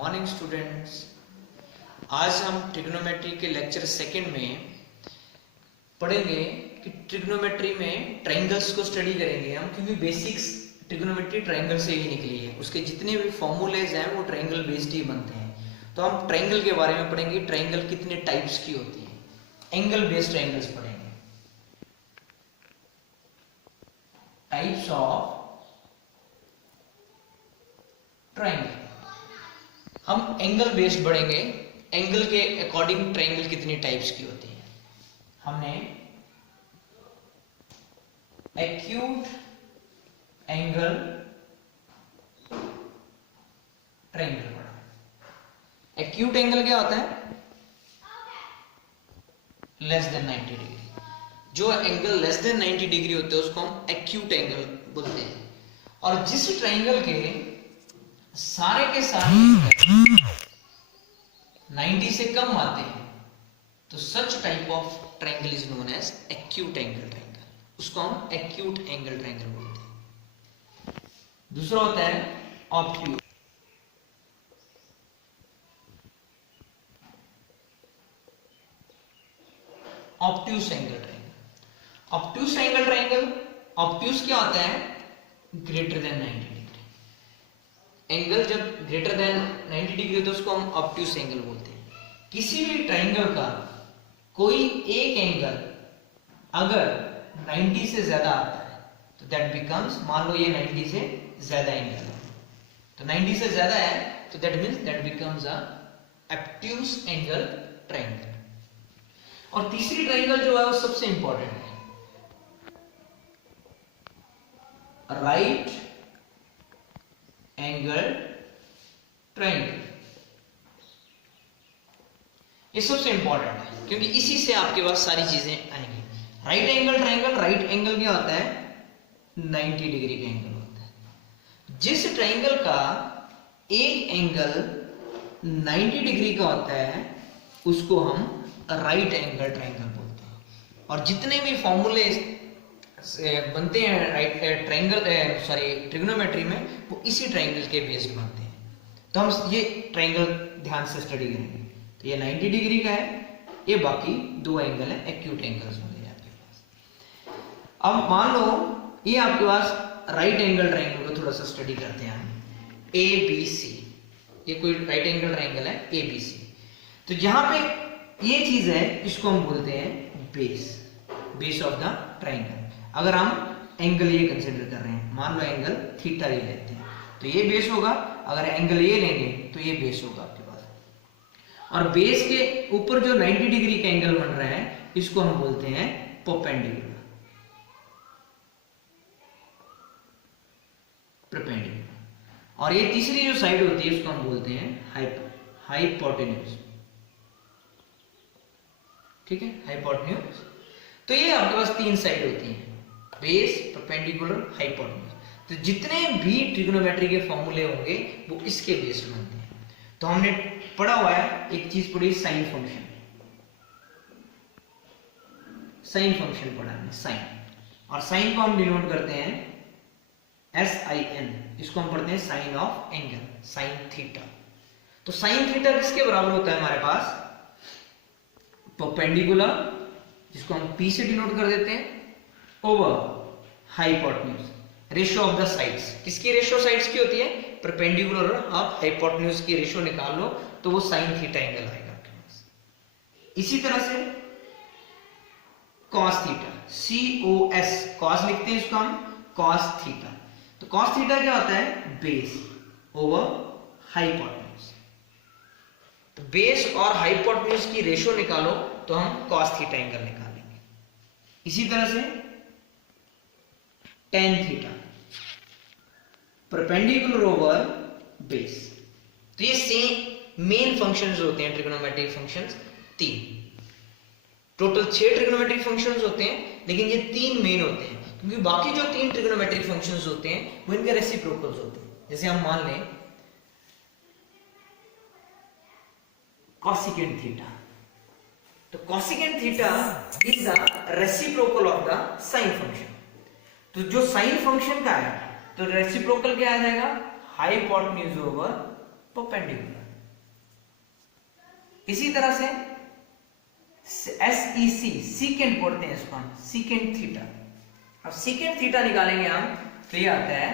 Morning students. आज हम trigonometry के लेक्चर सेकंड में पढ़ेंगे कि ट्रिग्नोमेट्री में ट्रायंगल्स को स्टडी करेंगे हम, क्योंकि बेसिक्स ट्रिग्नोमेट्री ट्रायंगल से ही निकली है। उसके जितने भी फॉर्मूलेज हैं वो ट्रायंगल बेस्ड ही बनते हैं। तो हम ट्रायंगल के बारे में पढ़ेंगे, ट्रायंगल कितने टाइप्स की होती है। एंगल बेस्ड ट्रायंगल्स पढ़ेंगे, टाइप्स ऑफ ट्रायंगल। हम एंगल बेस्ड पढ़ेंगे, एंगल के अकॉर्डिंग ट्रायंगल कितनी टाइप्स की होती है। हमने एक्यूट एंगल ट्रायंगल पढ़ा। एक्यूट एंगल क्या होता है? Less than 90 degree. जो एंगल लेस देन 90 डिग्री होते हैं उसको हम एक्यूट एंगल बोलते हैं। और जिस ट्रायंगल के सारे के सारे 90 से कम आते हैं तो such type of triangle is known as acute angle triangle. उसको हम एक्यूट एंगल ट्रायंगल बोलते हैं। दूसरा होता है obtuse. Obtuse angle triangle. Obtuse angle triangle, obtuse क्या होता है? Greater than 90 degree. एंगल जब ग्रेटर देन 90 डिग्री होता है उसको हम ऑब्ट्यूज एंगल बोलते हैं। किसी भी ट्रायंगल का कोई एक एंगल अगर 90 से ज्यादा आता है तो दैट बिकम्स, मान लो ये 90 से ज्यादा एंगल है तो 90 से ज्यादा है तो that means that becomes a obtuse angle triangle. और तीसरी ट्रायंगल जो है वो सबसे इंपॉर्टेंट है, राइट एंगल ट्रायंगल। ये सबसे इंपॉर्टेंट है क्योंकि इसी से आपके पास सारी चीजें आएंगी। Right angle triangle, right angle क्या होता है? 90 डिग्री का एंगल होता है। जिस ट्रायंगल का एक एंगल 90 डिग्री का होता है उसको हम राइट एंगल ट्रायंगल बोलते हैं। और जितने भी फॉर्मूले बनते हैं राइट ट्रायंगल ट्रिग्नोमेट्री में वो इसी ट्रायंगल के बेस्ड बनते हैं। तो हम ये ट्रायंगल ध्यान से स्टडी करेंगे। तो ये 90 डिग्री का है, ये बाकी दो एंगल है एक्यूट एंगल्स होंगे आपके पास। अब मान लो ये आपके पास राइट एंगल ट्रायंगल को थोड़ा सा स्टडी करते हैं हम। ए बी सी, ये कोई राइट एंगल ट्रायंगल है ए बी सी। तो यहाँ पे ये चीज है, इसको हम बोलते हैं base, base of the triangle. अगर हम एंगल ये कंसीडर कर रहे हैं, मान लो एंगल थीटा ले लेते हैं तो ये बेस होगा। अगर एंगल ये लेंगे तो ये बेस होगा आपके पास। और बेस के ऊपर जो 90 डिग्री का एंगल बन रहा है इसको हम बोलते हैं परपेंडिकुलर, परपेंडिकुलर। और ये तीसरी जो साइड होती है उसको हम बोलते हैं हाइपोटेन्यूज। ठीक है, हाइपोटेन्यूज। तो ये आपके पास तीन साइड होती हैं, बेस, परपेंडिकुलर, हाइपोटेन्यूज। तो जितने भी ट्रिग्नोमेट्री के फॉर्मूले होंगे वो इसके बेस्ड बनते हैं। तो हमने पढ़ा हुआ है, एक चीज पढ़ी साइन फंक्शन। साइन फंक्शन पढ़ा है साइन, और साइन को हम डिनोट करते हैं SIN। इसको हम पढ़ते हैं sine of angle, sine theta. तो साइन थीटा किसके बराबर होता है हमारे पास? परपेंडिकुलर, जिसको हम P से डिनोट कर देते हैं, over hypotenuse, ratio of the sides. किसकी रेशियो साइड्स की होती है? परपेंडिकुलर और हाइपोटेन्यूज की रेशियो निकाल लो तो वो साइन थीटा एंगल आएगा आपके पास। इसी तरह से कॉस थीटा, COS, कॉस लिखते हैं इसको हम कॉस थीटा। तो कॉस थीटा क्या होता है? Base over hypotenuse. तो बेस और हाइपोटेन्यूज की रेशियो निकालो तो हम कॉस थीटा एंगल निकालेंगे। इसी तरह से tan theta, perpendicular over base. तो ये सेम मेन फंक्शंस होते हैं ट्रिग्नोमेट्रिक फंक्शंस, तीन। टोटल 6 ट्रिग्नोमेट्रिक फंक्शंस होते हैं लेकिन ये तीन मेन होते हैं क्योंकि बाकी जो तीन ट्रिग्नोमेट्रिक फंक्शंस होते हैं वो इनके रेसिप्रोकल्स होते हैं। जैसे हम मान लें कॉसिकेंट थीटा, तो cosecant theta is the reciprocal of the sine function. तो जो साइन फंक्शन का है तो रेसिप्रोकल क्या आ जाएगा? Hypotenuse over perpendicular. इसी तरह से SEC सीकेंट पढ़ते हैं इसको हम, सीकेंट थीटा। अब सीकेंट थीटा निकालेंगे हम तो ये आता है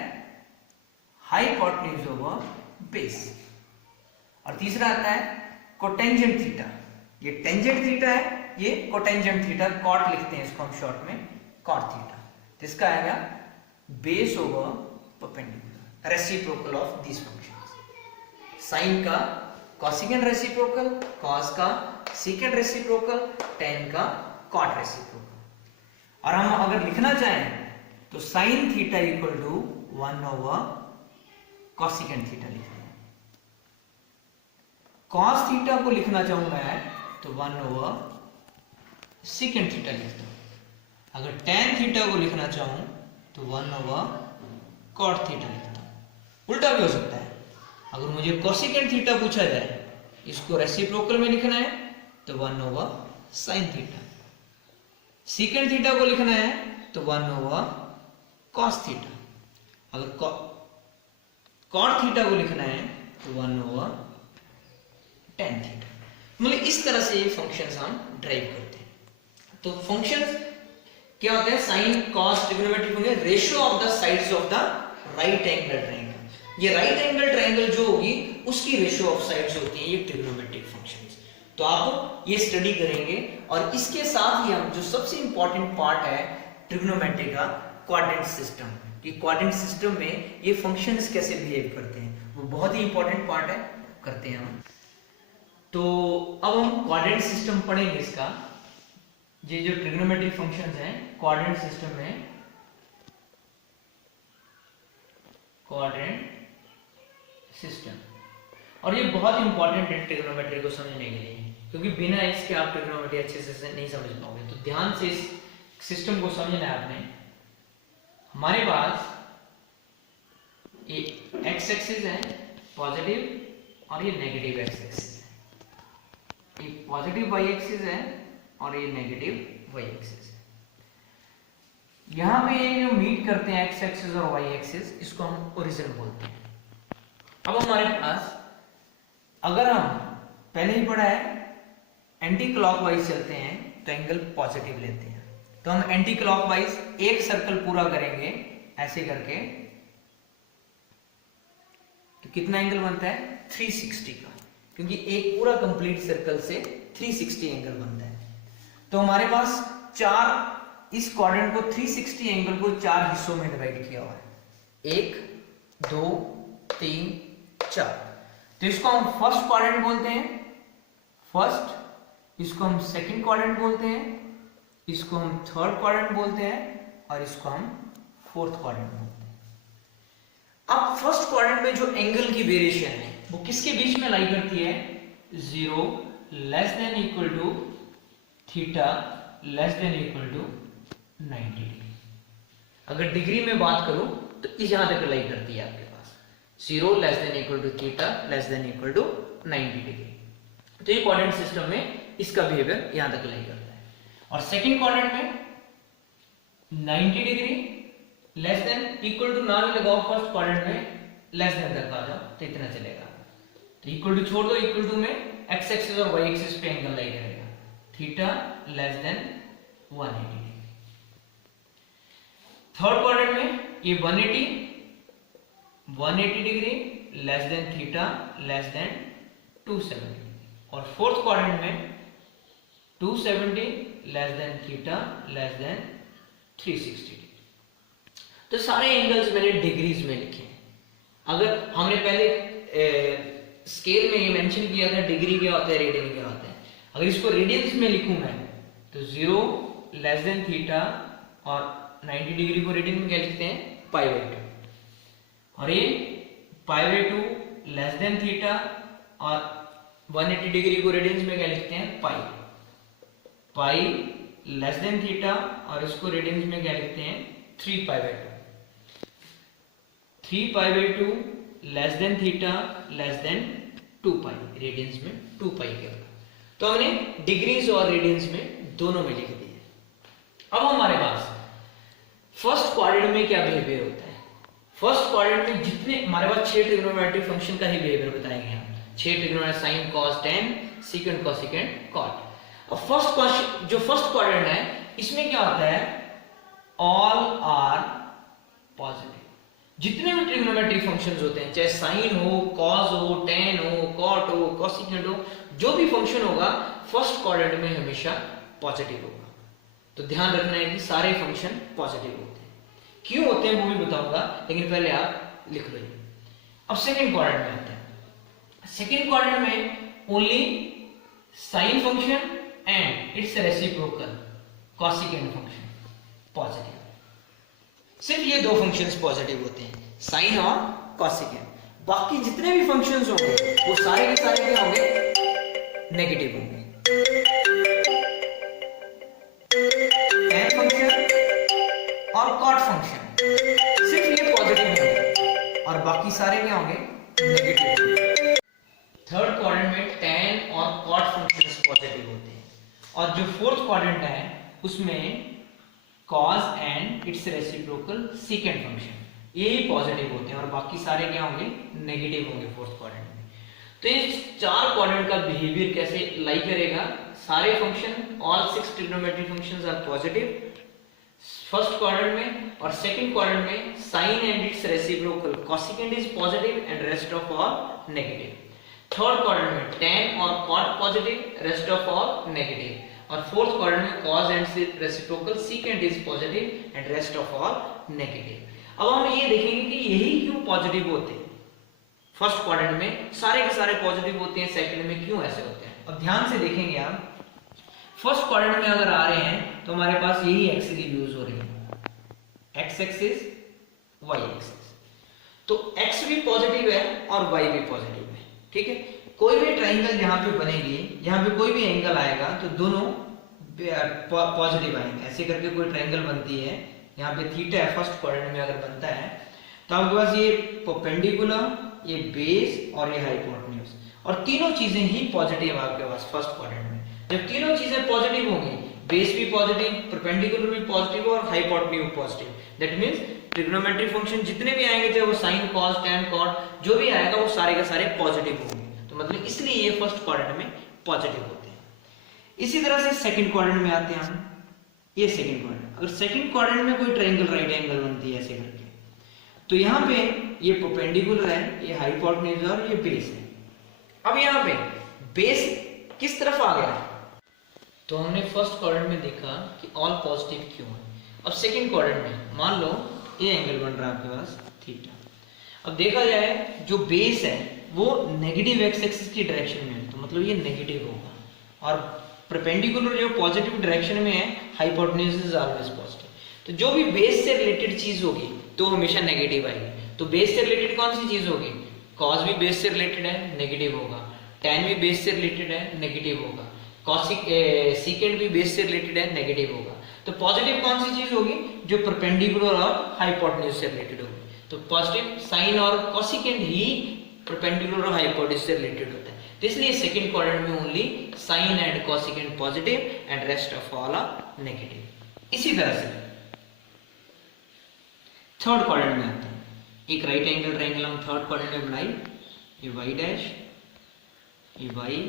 हाइपोटेन्यूज ओवर बेस। और तीसरा आता है कोटेंजेंट थीटा, ये टेंजेंट थीटा है, ये कोटेंजेंट थीटा, कॉट लिखते हैं इसको हम शॉर्ट में, कॉट थीटा। तो इसका आएगा base over perpendicular, reciprocal of this functions. Sine का कॉसिकेंट रेसिप्रोकल, कॉस का सीकेंट रेसिप्रोकल, टेन का कॉट रेसिप्रोकल। और हम अगर लिखना चाहें तो sine theta equal to 1 over cosecant theta लिखते हैं। कॉस थीटा को लिखना चाहूं मैं तो 1 ओवर सीकेंट थीटा लिखता हूं। अगर टेन थीटा को लिखना चाहूं तो 1 ओवर कॉट थीटा लिखता हूं। उल्टा भी हो सकता है, अगर मुझे कोसिकेंट थीटा पूछा जाए, इसको रेसिप्रोकल में लिखना है तो 1 over sine theta. Secant theta को लिखना है तो 1 ओवर कॉस थीटा। अगर कॉट थीटा को लिखना है तो 1 ओवर टेन थीटा। मतलब इस तरह से ये फंक्शंस हम ड्राइव करते हैं। तो फंक्शंस क्या होते हैं? Sine cos trigonometric function, ratio of the sides of the right angle triangle. ये राइट एंगल ट्रायंगल जो होगी उसकी रेशियो ऑफ साइड्स होती है ये ट्रिग्नोमेट्रिक फंक्शंस। तो आप ये स्टडी करेंगे और इसके साथ ही हम जो सबसे इंपॉर्टेंट पार्ट है ट्रिग्नोमेट्री का, क्वाड्रेंट सिस्टम। कि क्वाड्रेंट सिस्टम में ये फंक्शंस कैसे बिहेव करते हैं, वो बहुत ही इंपॉर्टेंट पार्ट है, करते हैं हम। तो अब हम क्वाड्रेंट सिस्टम पढ़ेंगे इसका। ये जो ट्रिग्नोमेट्रिक फंक्शंस हैं क्वाड्रेंट सिस्टम में, क्वाड्रेंट सिस्टम, और ये बहुत इंपॉर्टेंट है ट्रिग्नोमेट्री को समझने के लिए, क्योंकि बिना इसके आप ट्रिग्नोमेट्री अच्छे से नहीं समझ पाओगे। तो ध्यान से इस सिस्टम को समझना है आपने। हमारे पास ये एक्स एक्सिस है पॉजिटिव और ये नेगेटिव एक्स एक्सिस है। ये पॉजिटिव वाई एक्सिस है और ये नेगेटिव वाई एक्सिस है। यहां पे ये जो मीट करते हैं एक्स एक्सिस और वाई एक्सिस, इसको हम ओरिजिन बोलते हैं। अब हमारे पास, अगर हम पहले ही पढ़ा है एंटी क्लॉकवाइज चलते हैं तो एंगल पॉजिटिव लेते हैं। तो हम एंटी क्लॉकवाइज एक सर्कल पूरा करेंगे ऐसे करके, तो कितना एंगल बनता है? 360 का, क्योंकि एक पूरा कंप्लीट सर्कल से 360 एंगल बनता है। तो हमारे पास इस क्वाड्रेंट को 360 एंगल को 4 हिस्सों में डिवाइड किया हुआ है, 1 2 3 4। तो इसको हम फर्स्ट क्वाड्रेंट बोलते हैं, फर्स्ट। इसको हम सेकंड क्वाड्रेंट बोलते हैं, इसको हम थर्ड क्वाड्रेंट बोलते हैं, और इसको हम फोर्थ क्वाड्रेंट बोलते हैं। अब फर्स्ट क्वाड्रेंट में जो एंगल की वेरिएशन है वो किसके बीच में लाई करती है? 0 less than equal to theta less than equal to 90 degree. अगर डिग्री में बात करूं तो इस यहां तक लाई करती है आपके पास, 0 less than equal to theta less than equal to 90 degree. तो ये क्वाड्रेंट सिस्टम में इसका बिहेवियर यहां तक लाई करता है। और सेकंड क्वाड्रेंट में 90 degree less than equal to ना भी लगाओ, फर्स्ट क्वाड्रेंट में लेस देन तक आ जाओ तो इतना चलेगा। तो इक्वल टू छोड़ दो, इक्वल टू में एक्स एक्सिस और वाई एक्सिस पे एंगल लाई करेगा, theta less then 180 degree. Third quadrant में ये 180 degree less than theta less then 270। और फोर्थ क्वाड्रेंट में 270 less than theta less then 360 degree. तो सारे एंगल्स मैंने डिग्रीज में लिखे हैं। अगर हमने पहले स्केल में ये मेंशन किया था डिग्री क्या होता है, रेडियन क्या होता है। अगर इसको रेडियंस में लिखूं मैं तो 0 लेस देन थीटा और 90 डिग्री को रेडियन में क्या लिखते हैं? π/2। और ये π/2 लेस देन थीटा और 180 डिग्री को रेडियंस में क्या लिखते हैं? पाई लेस देन थीटा और इसको रेडियंस में क्या लिखते हैं? 3π/2। 3π/2 less than theta less than 2π, radians में 2π के होगा। तो हमने डिग्रीज और रेडियंस में दोनों में लिख दिए। अब हमारे पास फर्स्ट क्वाड्रेंट में क्या बिहेवियर होता है? फर्स्ट क्वाड्रेंट में जितने हमारे पास 6 ट्रिग्नोमेट्रिक फंक्शन का ही बिहेवियर बताएंगे हम। 6 trigonometric sine cos tan secant cosecant cot. अब फर्स्ट क्वाड्रेंट है इसमें क्या होता है, ऑल आर पॉजिटिव। जितने भी ट्रिग्नोमेट्रिक फंक्शंस होते हैं, चाहे साइन हो, कॉस हो, टेन हो, कॉट हो, कॉसिकेंट हो, जो भी फंक्शन होगा फर्स्ट क्वाड्रेंट में हमेशा पॉजिटिव होगा। तो ध्यान रखना है कि सारे फंक्शन पॉजिटिव होते हैं। क्यों होते हैं वो भी बताऊंगा, लेकिन पहले आप लिख लो। अब सेकंड क्वाड्रेंट में आते हैं। सेकंड क्वाड्रेंट में only sine function and its reciprocal cosecant function positive. सिर्फ ये दो फंक्शंस पॉजिटिव होते हैं, साइन और कॉसिकेंट। बाकी जितने भी फंक्शंस होंगे वो सारे के सारे क्या होंगे, नेगेटिव होंगे। tan फंक्शन और कॉट फंक्शन सिर्फ ये पॉजिटिव होंगे और बाकी सारे क्या होंगे, नेगेटिव होंगे। थर्ड क्वाड्रेंट में tan और कॉट फंक्शंस पॉजिटिव होते हैं और जो फोर्थ क्वाड्रेंट है उसमें cos and its reciprocal second function ये ही पॉजिटिव होते हैं और बाकी सारे क्या होंगे, नेगेटिव होंगे फोर्थ क्वाड्रेंट में। तो इस चार क्वाड्रेंट का बिहेवियर कैसे लाई करेगा, सारे function all 6 trigonometric functions are positive first quadrant में, और सेकंड क्वाड्रेंट में sine and its reciprocal cosecant is positive and rest of all negative. Third quadrant में tan और cot positive, rest of all negative, और fourth quadrant में cos and reciprocal secant is positive and rest of all negative. अब हम ये देखेंगे कि यही क्यों पॉजिटिव होते हैं, फर्स्ट क्वाड्रेंट में सारे के सारे पॉजिटिव होते हैं, सेकंड में क्यों ऐसे होते हैं। अब ध्यान से देखेंगे आप, फर्स्ट क्वाड्रेंट में अगर आ रहे हैं तो हमारे पास यही एक्सिस यूज हो रही है, एक्स एक्सिस वाई एक्सिस। तो एक्स भी पॉजिटिव है और वाई भी पॉजिटिव है, ठीक है। कोई भी ट्राइंगल यहाँ पे बनेगी, यहाँ पे कोई भी एंगल आएगा तो दोनों पॉजिटिव आएंगे। ऐसे करके कोई ट्राइंगल बनती है, यहाँ पे थीटा है फर्स्ट क्वाड्रेंट में अगर बनता है तो आपके पास ये परपेंडिकुलर, ये बेस और ये हाइपोटेन्यूज, और तीनों चीजें ही पॉजिटिव आपके पास फर्स्ट क्वाड्रेंट में। जब तीनों चीजें पॉजिटिव होंगी, बेस भी पॉजिटिव, परपेंडिकुलर भी पॉजिटिव और hypotenuse positive, that means trigonometric function जितने भी आएंगे, चाहे वो साइन, कॉस, टैन, कॉट जो भी आएगा वो सारे के सारे पॉजिटिव होंगे। तो मतलब इसलिए ये फर्स्ट क्वाड्रेंट में पॉजिटिव होते हैं। इसी तरह से सेकंड क्वाड्रेंट में आते हैं हम, ये सेकंड क्वाड्रेंट। अगर सेकंड क्वाड्रेंट में कोई ट्रायंगल राइट एंगल बनती है ऐसे करके, तो यहाँ पे ये परपेंडिकुलर है, ये हाइपोटेन्यूज और ये बेस है। अब यहाँ पे बेस किस तरफ आ गया, तो हमने फर्स्ट क्वाड्रेंट में देखा कि ऑल पॉजिटिव क्यों है। अब सेकंड क्वाड्रेंट में मान लो ये एंगल बन रहा है आपके पास थीटा। अब देखा जाए जो बेस है वो नेगेटिव एक्स एक्सिस की डायरेक्शन में है, तो मतलब ये नेगेटिव होगा, और परपेंडिकुलर जो पॉजिटिव डायरेक्शन में है, हाइपोटेन्यूज इज ऑलवेज पॉजिटिव। तो जो भी बेस से रिलेटेड चीज होगी तो हमेशा नेगेटिव आएगी। तो बेस से रिलेटेड कौन सी चीज होगी, कॉस भी बेस से रिलेटेड है, नेगेटिव होगा, टैन भी बेस से रिलेटेड है, नेगेटिव होगा, सीकेंट भी बेस से रिलेटेड है, नेगेटिव होगा। तो पॉजिटिव कौन सी चीज होगी, जो परपेंडिकुलर और हाइपोटेन्यूज से रिलेटेड होगी। तो पॉजिटिव साइन और कॉसिकेंट ही परपेंडिकुलर और हाइपोटेन्यूज से रिलेटेड होता है। तो इसलिए सेकंड क्वाड्रेंट में only sine and cosecant positive and rest of all are negative. इसी तरह से थर्ड क्वाड्रेंट में आता है, एक राइट एंगल ट्रायंगल हम थर्ड क्वाड्रेंट में बनाई, ये वाई डैश, ये वाई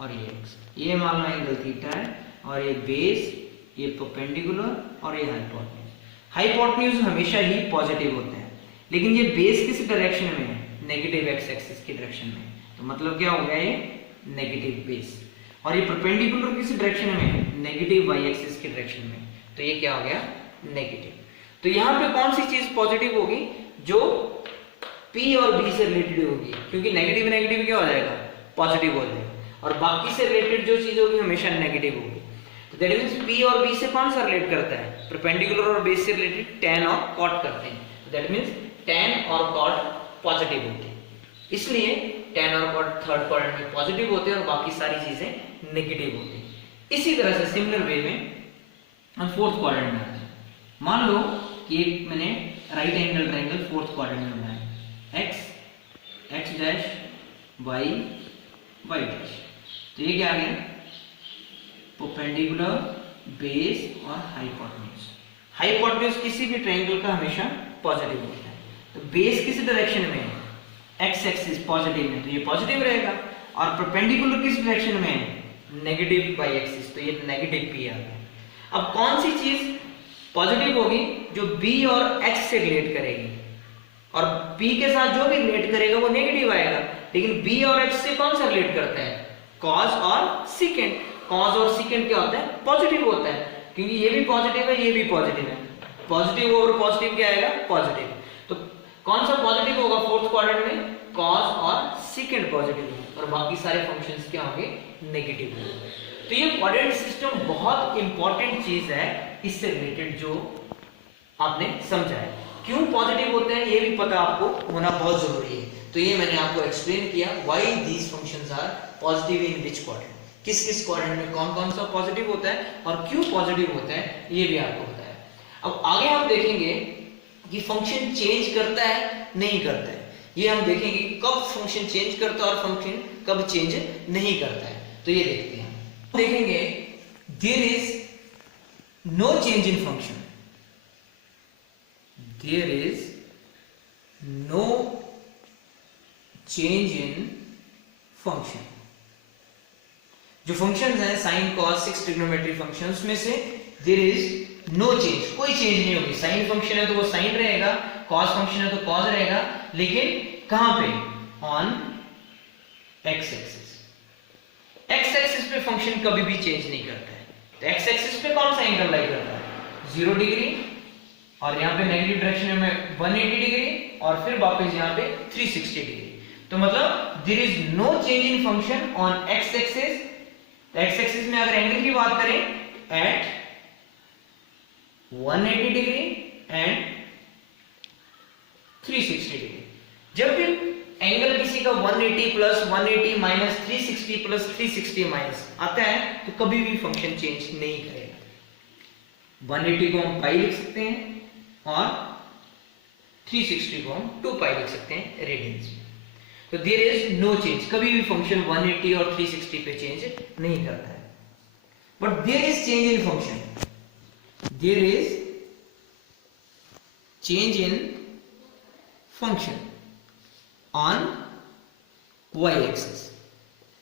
और ये एक्स, ये मान लो एंगल थीटा है, और ये बेस, ये परपेंडिकुलर और ये हाइपोटेन्यूज। हाइपोटेन्यूज हमेशा ही पॉजिटिव होते हैं, लेकिन ये बेस किस डायरेक्शन में है, नेगेटिव एक्स एक्सिस की डायरेक्शन में। तो मतलब क्या हो गया, ये नेगेटिव बेस, और ये परपेंडिकुलर किस डायरेक्शन में है, नेगेटिव वाई एक्सिस की डायरेक्शन में। तो ये क्या हो गया, नेगेटिव। तो यहाँ पे कौन सी चीज पॉजिटिव होगी, जो P और B से रिलेटेड होगी, क्योंकि नेगेटिव नेगेटिव क्या हो जाएगा, पॉजिटिव हो जाएगा, और बाकी से रिलेटेड जो चीज होगी हमेशा नेगेटिव होगी। तो दैट मींस P और B से कौन सा रिलेट करता है, परपेंडिकुलर और बेस से रिलेटेड टैन और कॉट करते हैं। तो दैट मींस टैन और कॉट पॉजिटिव होते हैं, इसलिए टैन और कॉट थर्ड क्वाड्रेंट में पॉजिटिव होते हैं और बाकी सारी चीजें नेगेटिव होती हैं। इसी तरह से सिमिलर वे में हम फोर्थ क्वाड्रेंट में आते हैं। मान लो कि एक मैंने right angle triangle fourth quadrant में बनाया, X X dash Y Y dash. तो ये क्या आ गया, परपेंडिकुलर, बेस और हाइपोटेन्यूज। हाइपोटेन्यूज किसी भी ट्रायंगल का हमेशा पॉजिटिव होता है। तो बेस किस डायरेक्शन में है, एक्स एक्सिस पॉजिटिव में, तो ये पॉजिटिव रहेगा, और परपेंडिकुलर किस डायरेक्शन में है, नेगेटिव बाई एक्सिस, तो ये नेगेटिव पी आ गया। अब कौन सी चीज पॉजिटिव होगी, जो बी और एच से रिलेट करेगी, और बी के साथ जो भी रिलेट करेगा वो नेगेटिव आएगा, लेकिन बी और एच से कौन सा रिलेट करता है, कॉस और सीकेंट। कॉस और सीकेंट क्या होता है, पॉजिटिव होता है, क्योंकि ये भी पॉजिटिव है, ये भी पॉजिटिव है, पॉजिटिव ओवर पॉजिटिव क्या आएगा, पॉजिटिव। तो कौन सा पॉजिटिव होगा फोर्थ क्वाड्रेंट में, कॉस और सीकेंट पॉजिटिव, और बाकी सारे फंक्शंस क्या होंगे, नेगेटिव होंगे। तो ये क्वाड्रेंट सिस्टम बहुत इंपॉर्टेंट चीज है, इससे रिलेटेड जो आपने समझा है। क्यों पॉजिटिव होते हैं ये भी पता आपको होना बहुत जरूरी है। तो ये मैंने आपको एक्सप्लेन किया, why these functions are positive in which quadrant, किस किस क्वाड्रेंट में कौन कौन सा पॉजिटिव होता है और क्यों पॉजिटिव होता है, ये भी आपको बताया। अब आगे हम देखेंगे कि फंक्शन चेंज करता है नहीं करता है, ये हम देखेंगे कब फंक्शन चेंज करता है और फंक्शन कब चेंज नहीं करता है। तो ये देखते हैं, देखेंगे there is no change in function, there is no change in function. जो फंक्शंस हैं साइन कॉस 6 ट्रिग्नोमेट्री फंक्शंस में से देयर इज नो चेंज, कोई चेंज नहीं होगी। साइन फंक्शन है तो वो साइन रहेगा, कॉस फंक्शन है तो कॉस रहेगा, लेकिन कहां पे, on X axis. X axis पे फंक्शन कभी भी चेंज नहीं करता है। तो एक्स एक्सिस पे कौन सा एंगल लाई करता है, 0 डिग्री, और यहाँ पे नेगेटिव डायरेक्शन में 180 डिग्री, और फिर वापस यहाँ पे 360 डिग्री। तो मतलब there is no change in function on X axis. X axis में अगर एंगल की बात करें, एट 180 डिग्री एंड 360 डिग्री। जब भी एंगल किसी का 180 प्लस 180 माइनस 360 प्लस 360 माइनस आता है, तो कभी भी फंक्शन चेंज नहीं करेगा। 180 को हम पाई लिख सकते हैं और 360 को हम 2 पाई लिख सकते हैं रेडियंस। तो देयर इज नो चेंज, कभी भी फंक्शन 180 और 360 पे चेंज नहीं करता है। But there is change in function, there is change in function on y axis.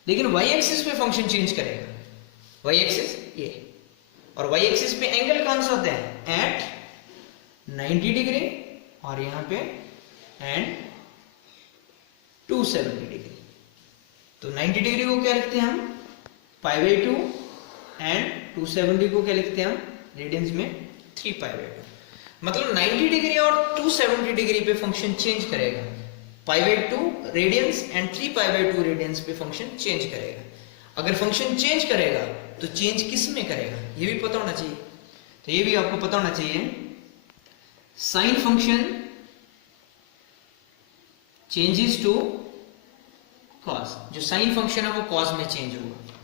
लेकिन y एक्सिस पे फंक्शन चेंज करेगा, y एक्सिस ये, और y एक्सिस पे एंगल कौन सा होता है, एट 90 डिग्री, और यहां पे एंड 270 डिग्री। तो 90 डिग्री को क्या लिखते हैं हम, π/2, एंड 270 को क्या लिखते हैं हम रेडियंस में 3π/2। मतलब 90 डिग्री और 270 डिग्री पे फंक्शन चेंज करेगा, π/2 रेडियंस एंड 3π/2 रेडियंस पे फंक्शन चेंज करेगा। अगर फंक्शन चेंज करेगा तो चेंज किस में करेगा, ये भी पता होना चाहिए। तो ये भी आपको पता होना चाहिए, sine function changes to cos. जो साइन फंक्शन है वो कॉस में चेंज होगा,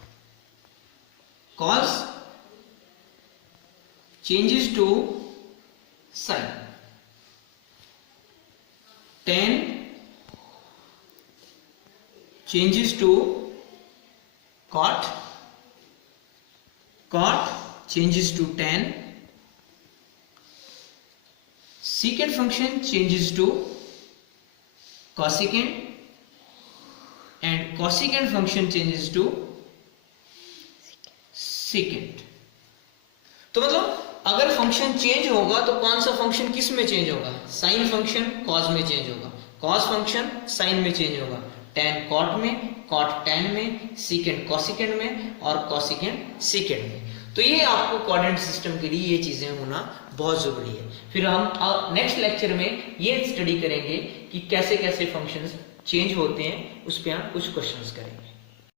cos changes to sine, tan changes to cot, cot changes to tan, secant function changes to cosecant, and cosecant function changes to secant। तो मतलब अगर function change होगा तो कौन सा फंक्शन किस में चेंज होगा, साइन फंक्शन कॉस में चेंज होगा, कॉस फंक्शन साइन में चेंज होगा, tan cot में, cot tan में, secant cosecant में, और cosecant secant में। तो ये आपको कोऑर्डिनेट सिस्टम के लिए ये चीजें होना बहुत जरूरी है। फिर हम नेक्स्ट लेक्चर में ये स्टडी करेंगे कि कैसे कैसे फंक्शंस चेंज होते हैं, उस पर हम कुछ क्वेश्चंस करेंगे।